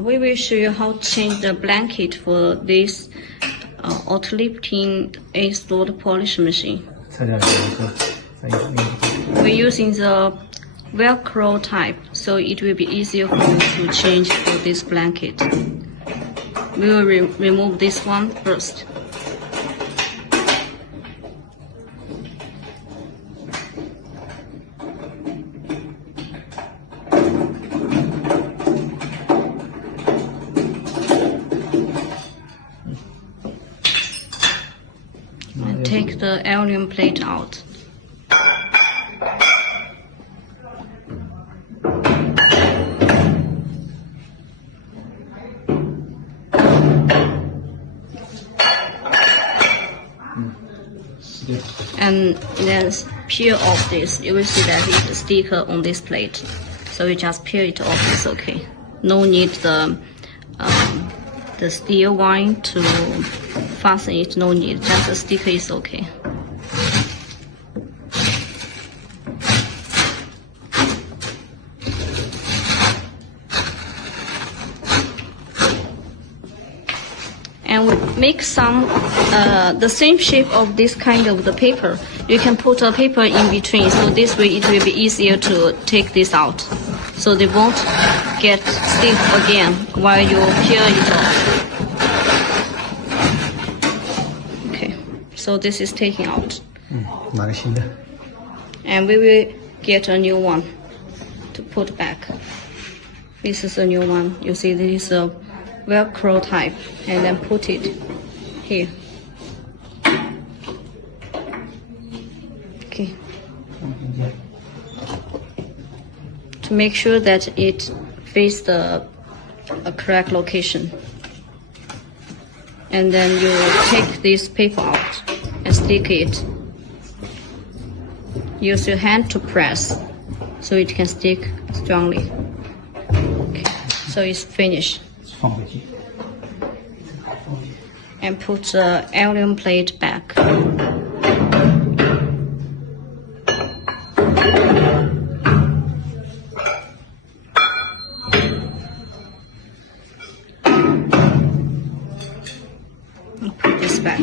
We will show you how to change the blanket for this auto-lifting A-slot polish machine. We're using the Velcro type, so it will be easier for you to change for this blanket. We will remove this one first. And take the aluminum plate out. And then peel off this. You will see that it's sticker on this plate, so you just peel it off. It's okay. No need the steel one to fasten it. No need. Just the sticker is okay. And we make some the same shape of this kind of the paper. You can put a paper in between, so this way it will be easier to take this out, so they won't get stiff again while you peel it off. Okay, so this is taken out. And we will get a new one to put back. This is a new one. You see, this is a Velcro type, and then put it here. Okay. To make sure that it faces the correct location. And then you take this paper out and stick it. Use your hand to press so it can stick strongly. Okay. So it's finished. And put the aluminum plate back. And put this back.